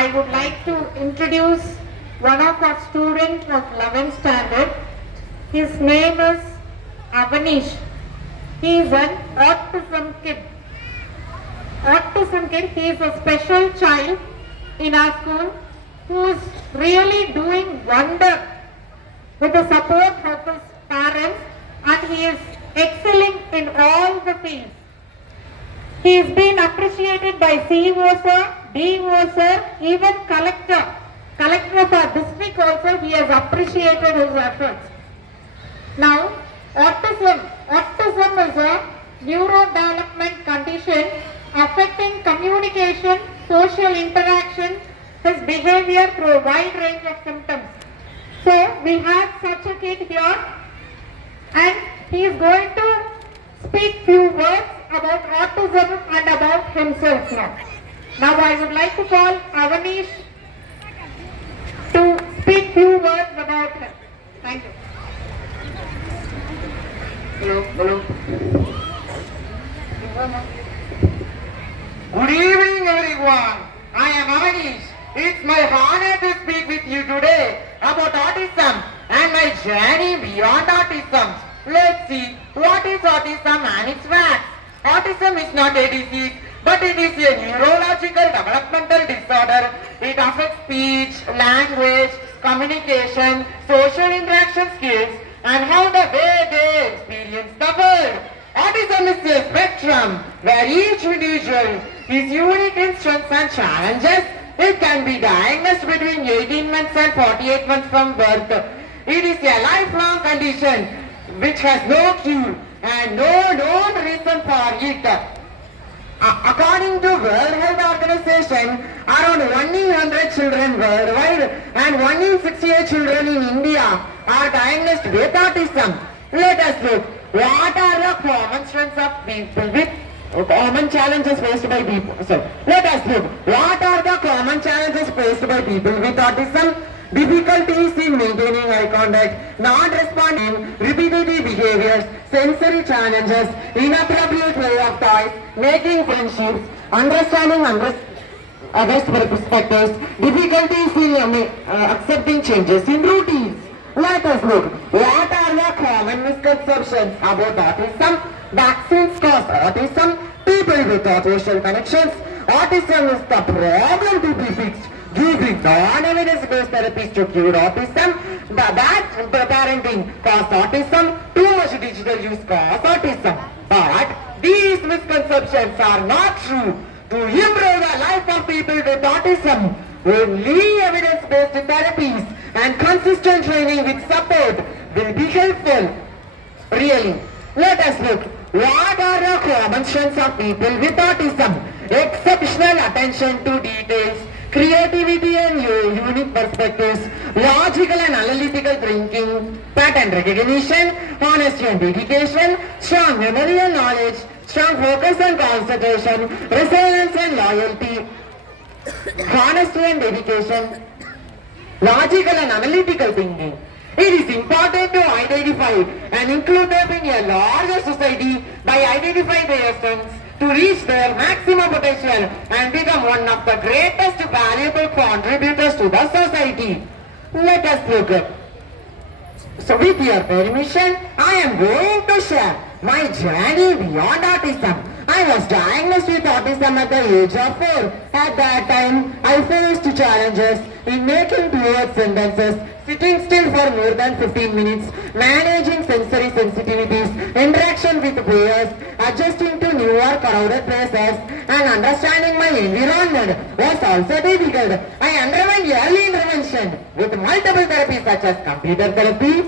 I would like to introduce one of our students of 11th standard. His name is Avanish. He is an autism kid. He is a special child in our school who is really doing wonder with the support of his parents, and he is excelling in all the fields. He is being appreciated by CEO sir, DO sir, even collector of our district also, he has appreciated his efforts. Now, autism is a neurodevelopment condition affecting communication, social interaction, his behavior through a wide range of symptoms. So, we have such a kid here, and he is going to speak few words about autism and about himself now. Now, I would like to call Avanish to speak few words about him. Thank you. Hello. Good evening, everyone. I am Avanish. It's my honor to speak with you today about autism and my journey beyond autism. Let's see what is autism and its facts. Autism is not a disease, but it is a neurological developmental disorder. It affects speech, language, communication, social interaction skills, and how the way they experience the world. Autism is a spectrum where each individual is unique in strengths and challenges. It can be diagnosed between 18 months and 48 months from birth. It is a lifelong condition which has no cure and no known reason for it. According to World Health Organization, around 1 in 100 children worldwide and 1 in 68 children in India are diagnosed with autism. Let us look. What are the common strengths of people with common challenges faced by people? Let us look. What are the common challenges faced by people with autism? Difficulties in maintaining eye contact, non-responding, repetitive behaviors, sensory challenges, inappropriate play of toys, making friendships, understanding others' perspectives, difficulties in accepting changes in routines. Let us look. What are the common misconceptions about autism? Vaccines cause autism. People without social connections. Autism is the problem to be fixed. Using non-evidence-based therapies to cure autism. The bad parenting cause autism. Too much digital use cause autism. But these misconceptions are not true. To improve the life of people with autism, only evidence-based therapies and consistent training with support will be helpful. Really, let us look. What are the common strengths of people with autism? Exceptional attention to details, creativity and unique perspectives, logical and analytical thinking, pattern recognition, honesty and dedication, strong memory and knowledge, strong focus and concentration, resilience and loyalty, honesty and dedication, logical and analytical thinking. It is important to identify and include them in a larger society by identifying their strengths to reach their maximum potential and become one of the greatest valuable contributors to the society. Let us look at. So with your permission, I am going to share my journey beyond autism. I was diagnosed with autism at the age of 4. At that time, I faced challenges in making 2 word sentences, sitting still for more than 15 minutes, managing sensory sensitivities, interaction with peers, adjusting to new or crowded places, and understanding my environment was also difficult. I underwent early intervention with multiple therapies such as computer therapy,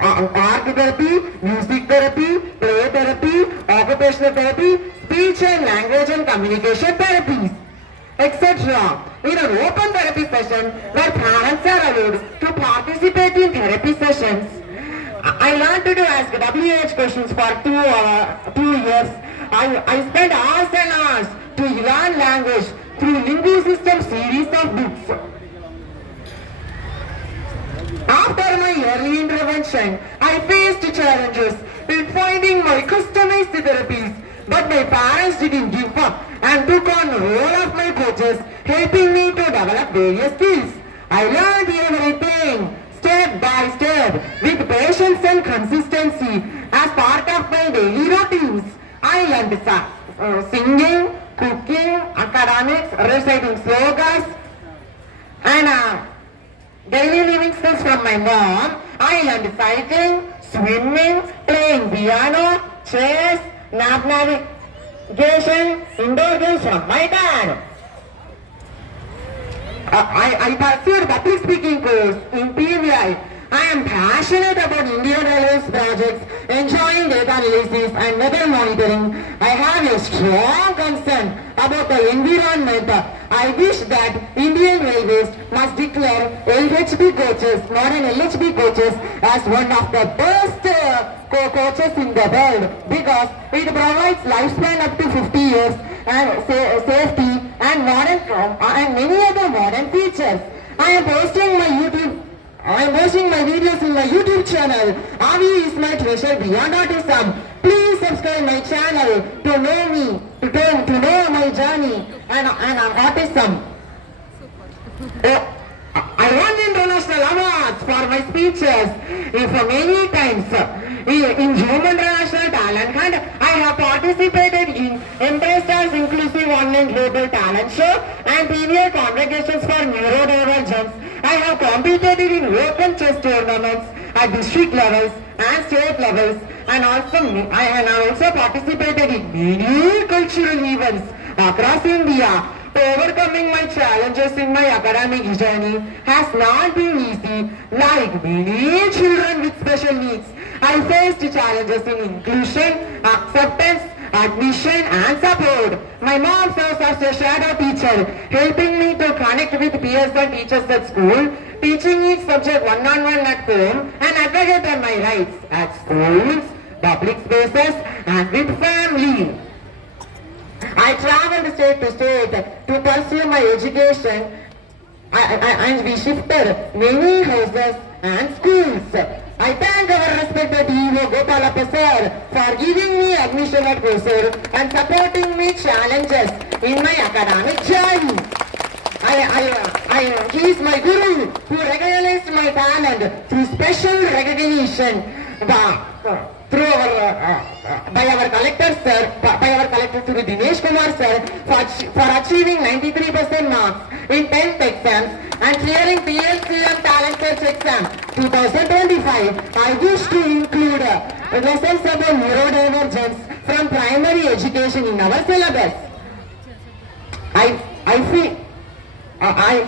art therapy, music therapy, play therapy, occupational therapy, speech and language and communication therapies, etc. In an open therapy session where parents are allowed to participate in therapy sessions, I learned to ask WH questions for 2 years. I spent hours and hours to learn language through Linguisystem series of books. After my early intervention, I faced challenges in finding my customized therapies, but my parents didn't give up and took on the role of my coaches, helping me to develop various skills. I learned everything step by step with patience and consistency as part of my daily routines. I learned singing, cooking, academics, reciting slogans, and daily living skills from my mom. I learned cycling, swimming, playing piano, chess, navigation, indoor games from my dad. I pursued public speaking course in PVI. I am passionate about Indian Railways projects, enjoying data analysis and weather monitoring. I have a strong concern about the environment. I wish that Indian Railways must declare LHB coaches, modern LHB coaches, as one of the best coaches in the world because it provides lifespan up to 50 years and safety and modern and many other modern features. I am posting my videos in my YouTube channel. Avi is my treasure beyond autism. Please subscribe my channel to know me, to know my journey and autism. I won international awards for my speeches for many times. In Human International Talent Hunt, I have participated in Embrace as Inclusive Online Global Talent Show and PVI Congregations for Neurodivergence. I have competed in open chess tournaments at district levels and state levels, and I have also participated in many cultural events across India. Overcoming my challenges in my academic journey has not been easy. Like many children with special needs, I faced challenges in inclusion, acceptance, admission and support. My mom serves as a shadow teacher, helping me to connect with peers and teachers at school, teaching each subject one-on-one at home, and advocate on my rights at schools, public spaces and with family. I traveled state to state to pursue my education and we shifted many houses and schools. I thank our respected EO Gopalappa sir for giving me admission at Hosur and supporting me challenges in my academic journey. He is my guru who recognized my talent through special recognition by our collector through Dinesh Kumar sir for achieving 93% marks in 10th exams and clearing PLCM Talent Search exam 2025. I wish to include lessons about neurodivergence from primary education in our syllabus.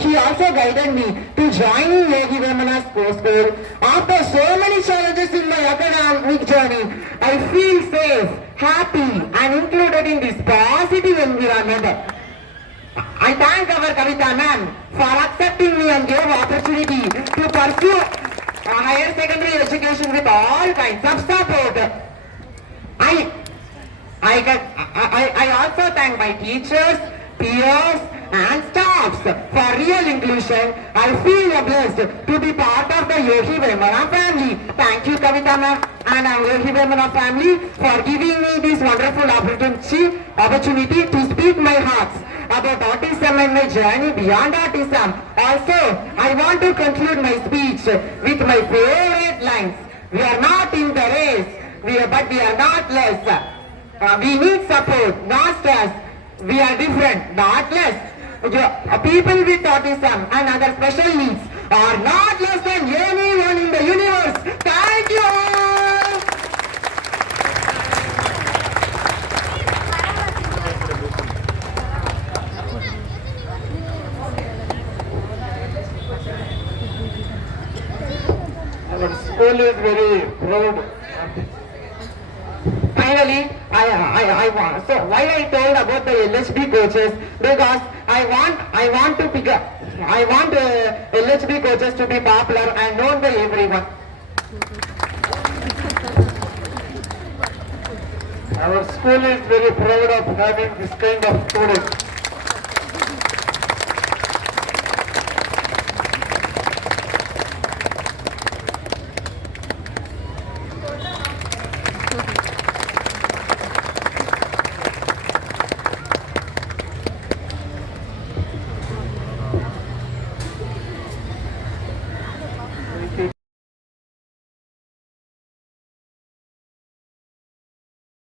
He also guided me to joining Yogi Vemana's school. After so many challenges in my academic journey, I feel safe, happy and included in this positive environment. I thank our Kavita ma'am for accepting me and gave opportunity to pursue higher secondary education with all kinds of support. I also thank my teachers, peers and staffs for real inclusion. I feel blessed to be part of the Yogi Vemana family. Thank you Kavita ma'am and Yogi Vemana family for giving me this wonderful opportunity to speak my hearts about autism and my journey beyond autism. Also, I want to conclude my speech with my favorite lines. We are not in the race, but we are not less. We need support, not stress. We are different, not less. People with autism and other special needs are not less than anyone in the universe. Thank you all. Our school is very proud. Finally, I want. So why I told about the LHB coaches? Because I want LHB coaches to be popular and known by everyone. Our school is very proud of having this kind of students.